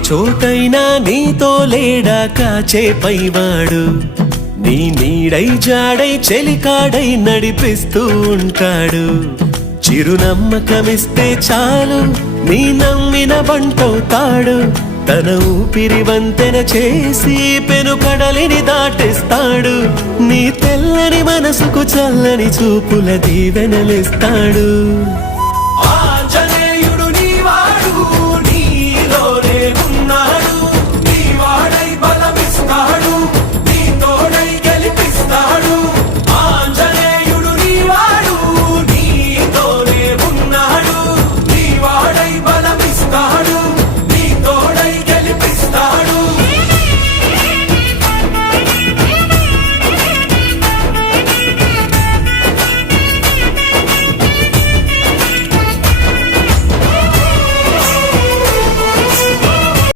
చోటైనా నీతో లేడా కాచే పైవాడు నీ నీడై జాడై చెలికాడై నడిపిస్తూ ఉంటాడు చిరునమ్మకమిస్తే చాలు నీ నమ్మిన బంటవుతాడు తన ఊపిరి వంతెన చేసి పెనుకడలిని దాటిస్తాడు నీ తెల్లని మనసుకు చల్లని చూపుల దీవెనలిస్తాడు